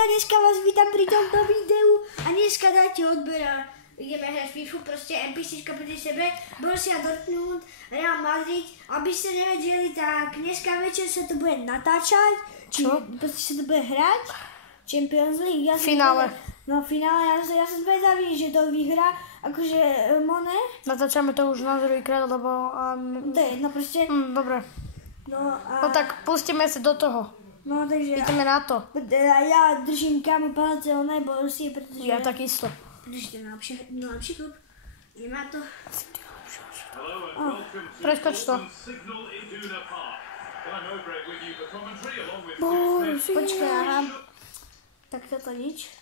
Honza, dneska vás vítam pri tomto videu a dneska dáte odber a ideme hrať FIFA, proste NPCčka proti sebe, Borussia Dortmund, Real Madrid. Aby ste nevedeli, tak dneska večer sa to bude natáčať, proste sa to bude hrať, Champions League. Finále. No finále, ja som zvedavý, že to vyhrá, akože Mone. Natáčame to už na druhýkrát, lebo... To je jedno proste. Dobre. No tak pustíme sa do toho. No takže... Ideme na to. Ja držím kámo palce o Borussie, pretože... Ja takisto. Pretože to je najlepší klub. Nemá to... Preskoč to. Počkaj, aha. Tak toto nič.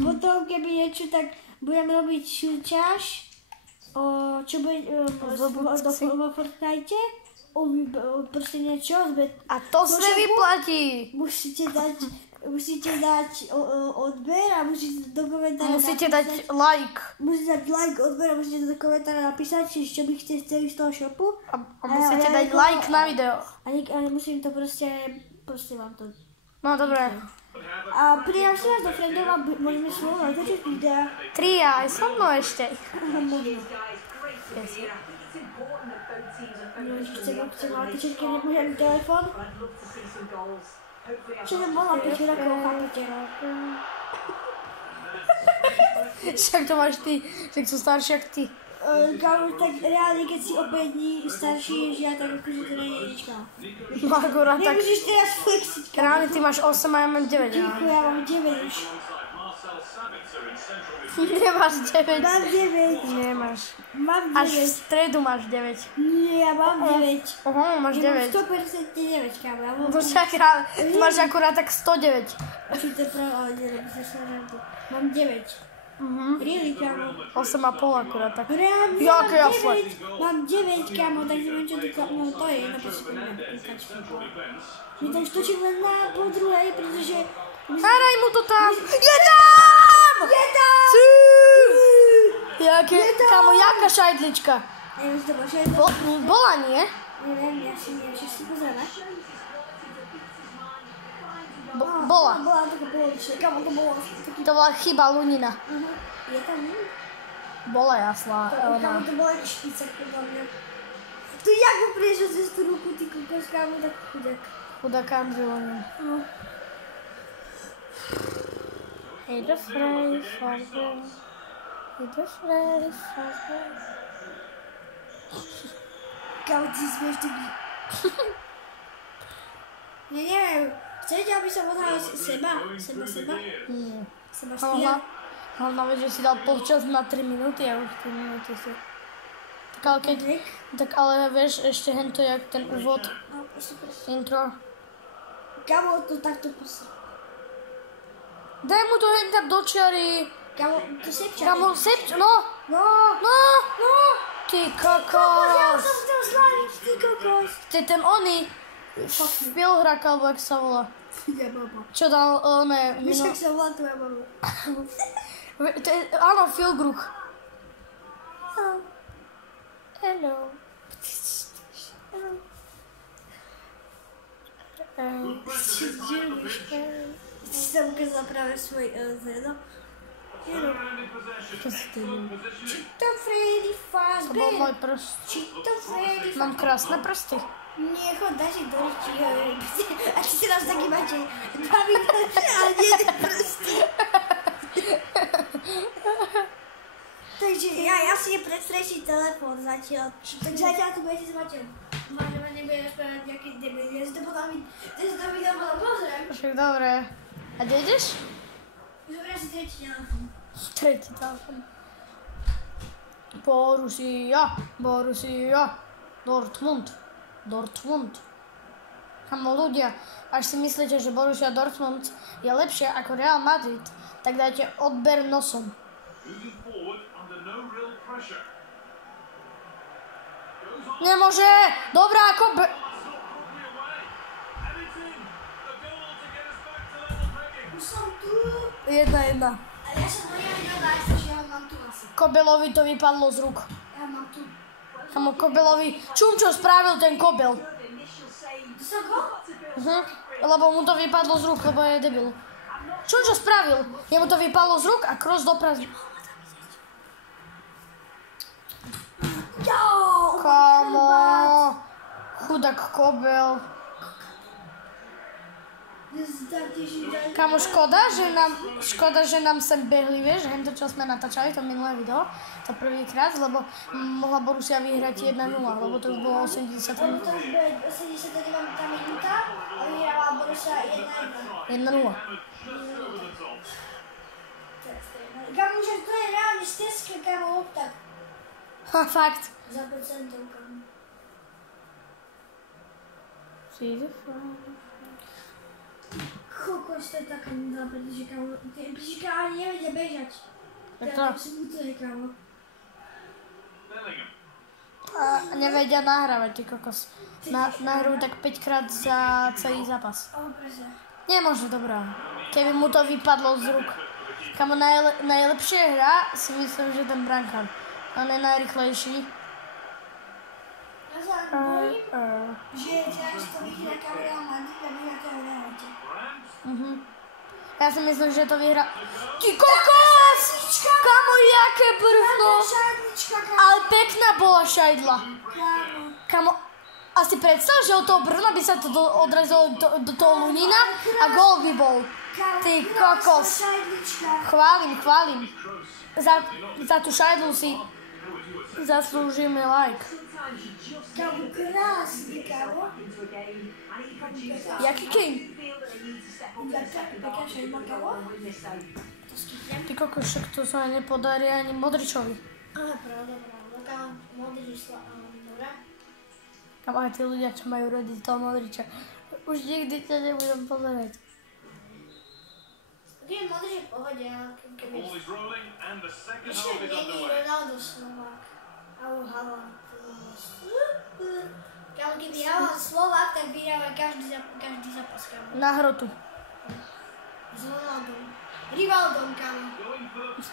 Potom keby niečo, tak budem robiť súťaž čo bude vo Fortnite, proste niečo. A to sa vyplatí. Musíte dať odber a musíte do komentára Musíte dať like. Musíte dať like, odber a musíte do komentára napísať, čo by ste chceli z toho shopu. A musíte dať like na video. A musím to proste vám to... No dobré. A pridám si vás do friendov a môžeme spolu natočiť videa. 3 aj so mnou ešte. Chcem natočiť, keď nemôžem telefón. Čo som mohla 5 rokov, chápete? Však to máš ty, však sú starší jak ty. Kámo, tak reálne, keď si o 5 dní starší než ja, tak akože to nie je nič, kámo. No akurát tak. Nemôžeš teraz flexiť, kámo. Reálne ty máš 8 a ja mám 9. Ticho, ja mám 9 už. Nemáš 9. Mám 9. Nemáš. Mám 9. Až v stredu máš 9. Nie, ja mám 9. Máš 9. Ja mám 100% 9, kámo. Ja mám... To však ty máš akurát tak 109. Asi to je pravda, ale nerobí sa to. Mám 9. Really, kámo. 8,5 akurát tak. Reálne, Jaké mám jasle. 9. Mám 9, kámo, takže neviem, čo to... No to je jedna posledná. My to už točím len na po druhej, pretože... Hraj mu to tam! Je tam! Je tam! Jaké, kámo, jaká šajdlička? Neviem, že to bola šajdla. Bola, nie? Neviem, ja si pozrieme. Bola. Bola taká polovičná, kámo, to bolo taký... To bola chyba Lunina. Je tam nie? Bola jasná. Kámo, to bola špica, podľa mňa. To jak mu prišiel cez tú ruku, ty kokos, kámo, tak chudák. Chudák Andrej Lunin. Hej, do Freddy Fazbear. Hej, do Freddy Fazbear. Kámo, ty smieš taký... Neviem, chcete, aby som odhalil seba? Nie. Sebastian? Hlavná vec, že si dal polčas na 3 minúty a už 3 minúty si... Tak ale vieš, ešte hento jak ten úvod. No, prosím. Intro. Kámo, to takto prosím. Daj mu to henta do čiary. Kámo, to sepča. Kámo, no. No. Ty Ja kokos. som chcel slaviť, ty kokos. Ty ten oný. Spielhrak, alebo jak sa volá. Ja baba. Čo dal, ne... Víš, jak sa volá tvoja baba? Áno, Filgruk. Hello. Ty si tam ukázala práve svoj zreno? Čo si ty? Čito Freddy To bol môj Fazbear. prst. Čito Freddy Mám krásne prsty. Nie, chod, daj si do reči. A ty si nás taký máte 2 minúty a nie prsty. Takže ja si nepredstrečím telefón zatiaľ. Takže zatiaľ tu budete s Maťom. Môžem ma nebude rozprávať nejaký debil. Ja si to potom video pozriem. Však dobre. A kde ideš? Zoberám si tretí telefón. Tretí telefon. Borussia. Dortmund. Kamo ľudia, až si myslíte, že Borussia Dortmund je lepšia ako Real Madrid, tak dajte odber nosom. Nemôže! Dobrá, kobe... 1-1. A ja som to nevedel nájsť, že ja mám tu asi. Kobelovi to vypadlo z rúk. Ja mám tu. Kamo Kobelovi, čo spravil ten Kobel? Co go? Lebo mu to vypadlo z rúk, lebo je debil. Čo spravil? Jemu to vypadlo z rúk a cross do prázdna. Kamo, chudák Kobel. Kamo, škoda, že nám sem behli, vieš, hento čo sme natáčali, to minulé video, to prvýkrát, lebo mohla Borussia vyhrať 1-0, lebo to už bolo 80 minút. To už bude 89 minúta a vyhrala Borussia 1-1. 1-0. Kamo, že to je reálne steska, kamo, tak. Ha, fakt. Za procentov, kamo. Kokos, to je taká nudná, pretože kamo, tie NPCčka ani nevedia bežať. Tak to sú útoje, kamo. A nevedia nahrávať, ty kokos. Nahrujú tak 5 krát za celý zápas. Presne. Nemôže, dobrá. Keby mu to vypadlo z rúk. Kamo, najlepšia hra si myslím, že ten brankár. On je najrychlejší. Ja sa bojím, že teraz to vyhrá kamo Real Madrid a vyhrá to Realite. Ja si myslím, že to vyhrá... Ty kokos! Kamo, jaké brvno! Ale pekná bola šajdla. Kamo, a si predstav, že od toho brvna by sa to odrezalo do toho Lunina a gól by bol. Ty kokos. Chválim. Za tú šajdlu si zaslúžime like. Kamo, krásny, kamo. Jaký Kane? Taká šajdla, kamo. Ty kokos, však to sa nepodarí ani Modričovi. Ale pravda, kamo, Modrič dobrá. Kamo, aj tí ľudia, čo majú rodiť toho Modriča. Už nikdy ťa nebudem pozerať. Keď Modrič je v pohode, ale keby... Ešte není Ronaldo Slovák. Alebo Haaland. Kamo, keby Haaland Slovák, tak vyhráva každý zápas, kamo. Na hrotu. S Ronaldom. Rivaldom, kamo.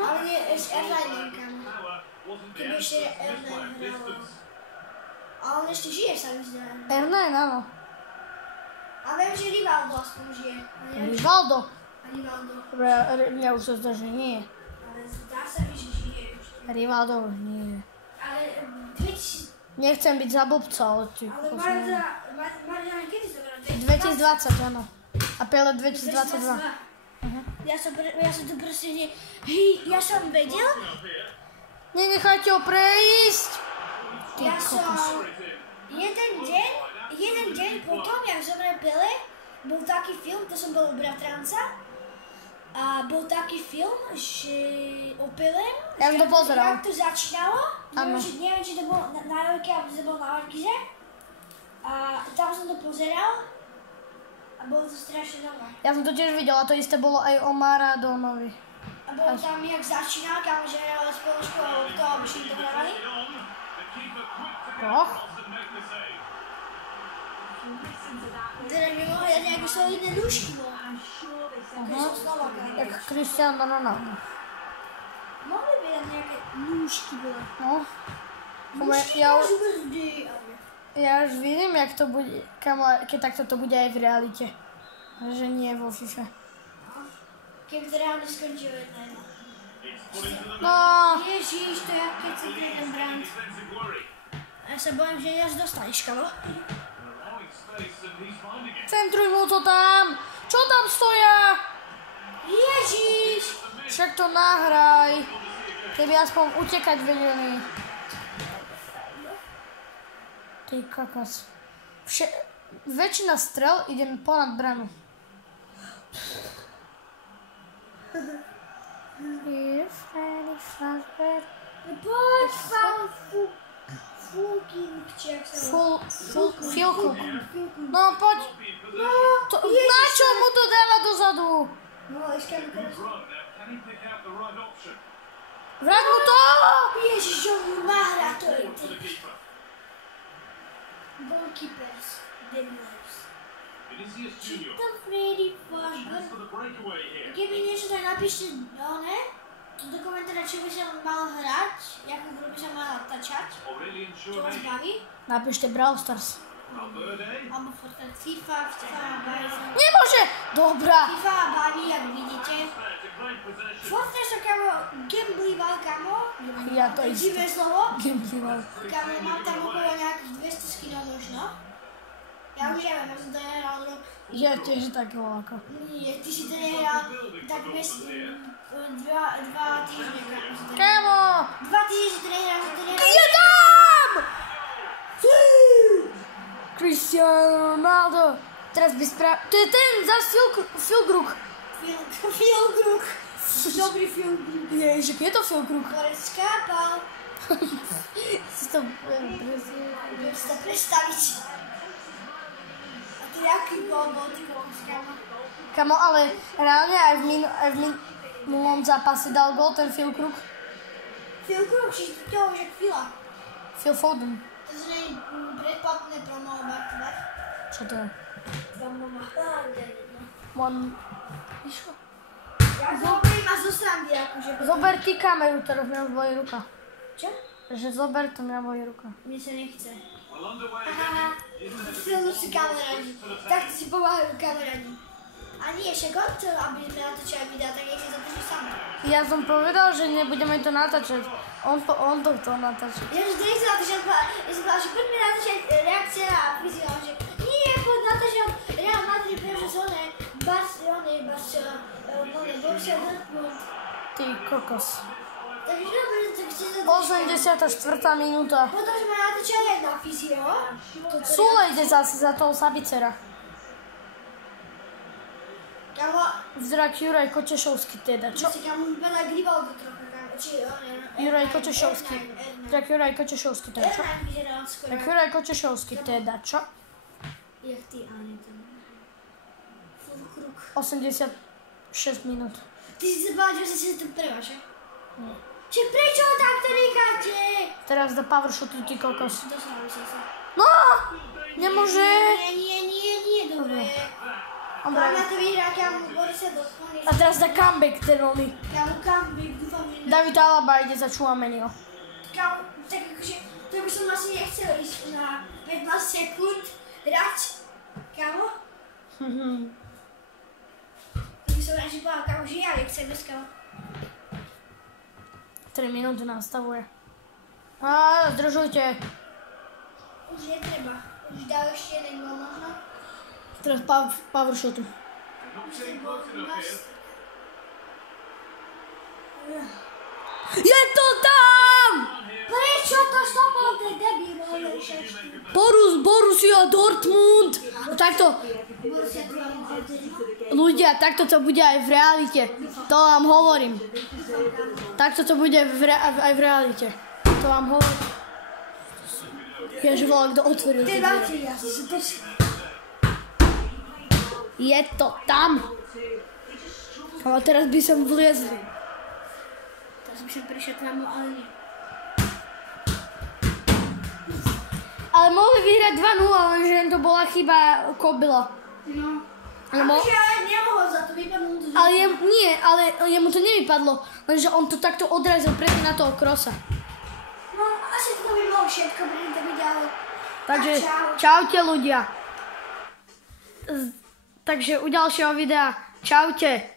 Ale nie, s Erlainom, kamo. Keby ešte Erlain hral. Ale on ešte žije, sa mi zdá. Erlain, áno. A viem, že Rivaldo aspoň žije. Rivaldo? Rivaldo. Dobre, mňa už sa zdá, že nie. Ale zdá sa mi, že žije ešte. Rivaldo už nie. Ale nechcem byť za blbca, ale ty... Ale Maradona kedy zobral? 2020, áno. A Pele 2022. Ja som to proste ja som vedel. Nenechajte ho prejsť! Ty Ja kokos. som jeden deň potom, jak zomrel Pele, bol taký film, to som bol u bratranca. A bol taký film, že o Pele. Ja som to pozeral. Jak to začínalo. Áno. Neviem, či to bolo na Jorke, alebo to bolo na Markize. A tam som to pozeral. A bolo to strašne dobré. Ja som to tiež videl a to isté bolo aj o Maradonovi. A bolo tam, jak začínal, kam že hral spoločku a to, aby si to hrali. Teda by mohli dať nejaké solidné nůžky, bo. Jak Cristiano Ronaldo. Mohli by dať nejaké nůžky, bo. No. Nůžky Ja máš brzdy. už vidím, jak to bude, keď takto to bude aj v realite. Že nie vo FIFA. Keby to reálne skončilo 1-1. No. Ježiš, to je jak keď si ten brand. Ja sa bojím, že až dostaneš, kamo. Centruj mu to tam! Čo tam stoja? Ježiš! Však to nahraj. Keby aspoň utekať vedeli. Ty kokos. Väčšina strel ide ponad branu. Poď, Fulking, či jak sa volá. Filku. No poď. Na čo mu to dáva dozadu? No, ešte mi teraz. Vráť mu to! Ježiš, on mu nahrá, to je ty. Goalkeepers, debilers. Či to Freddy Fazbear? Keby niečo tak napíšte, no ne? do komentára, čo by sa mal hrať, jakú hru by sa mala tačať, čo vás baví. Napíšte Brawl Stars. Alebo Fortnite, FIFA ma baví. Nemôže! Dobrá. FIFA ma baví, jak vidíte. Fortnite som kamo gamblíval, kamo. Ja to isté. Živé slovo. Gamblíval. Kamo, mám tam okolo nejakých 200 skinov možno. Ja už neviem, ja som to nehral rok. Ja tiež taký voľako. Nie, ty si to nehral tak dva týždne, kamo. Kámo! 2 týždne si to nehral, Je tam! Cristiano Ronaldo. Teraz by To je ten zas Füllkrug. Füllkrug. Dobrý Füllkrug. Ježiš, je to Füllkrug. Ktorý skápal. Si to... Viem si to predstaviť. A ty jaký gól bol, ty kokos, kamo? Kamo, ale reálne aj v minulom zápase dal gól ten Füllkrug. Füllkrug, či to už je chvíľa. Phil Foden. To sú nie predplatné promo back-to-back. Čo to je? Promo Vyšlo? Ja zoberiem a zo srandy, akože. Zober ty kameru, ktorú mňa boli ruka. Čo? Že zober, to mňa boli ruka. Mne sa nechce. Aha, filmu si kamarádi. Tak si pomáhajú kamarádi. A nie, však on chcel, aby sme natáčali videa, tak nech si to drží sám. Ja som povedal, že nebudeme to natáčať. On to chcel natáčať. Ja už nechcel natáčať, ja som povedal, že poďme natáčať reakcia a vyzýval, že nie, poď natáčať Real Madrid versus Borussia Dortmund. Ty kokos. Takže dobre, tak si to 84. minúta. potom sme natáčali aj na fyzio. Súlejde zase za toho Sabicera. Kamo, Vzrak Juraj Kočešovský teda, čo? kamo, veľa Grivaldo trochu, či Juraj Kočešovský. Vzrak Juraj Kočešovský teda, čo? Ernán vyzeral skoro. Tak Juraj Kočešovský teda, čo? Jak ty, ale nie ten. Fulkrug. 86 minút. Ty si sa báť, že si to prvá, že? Či prečo ho takto necháte? Teraz dá power shotu, ty kokos. Dosral si sa. No! Nemôže! Nie, dobre. Máme to vyhrá, kamu Borussia Dortmund. A teraz dá comeback ten oný. Kamu comeback, dúfam, že... David Alaba ide za Chouameniho. Kamu, tak akože, to by som asi nechcel ísť na 15 sekúnd hrať. Kamu? To by som radšej povedal, kamu, že ja nechcem bez kamu. 3 minúty nastavuje. Á, zdržujte. Už netreba. Už dal ešte jeden gól možno. Teraz power shotu. Je to tam! Prečo to stopol ten debil? Borussia Dortmund. Takto. Ľudia, takto to bude aj v realite. To vám hovorím. Takto to bude aj v realite. To vám hovorím. Ježiš, volá, kto otvoril. Je to tam. Ale teraz by som vliezli. Teraz by som prišiel tam, ale nie. Ale mohli vyhrať 2-0, lenže to bola chyba Kobila. No. Lebo... Ale nemohol za to vypadnúť. Ale jemu to nevypadlo, lenže on to takto odrazil predtým na toho Krosa. No, asi to by bolo všetko, pre to video. Takže čaute ľudia. Takže u ďalšieho videa čaute.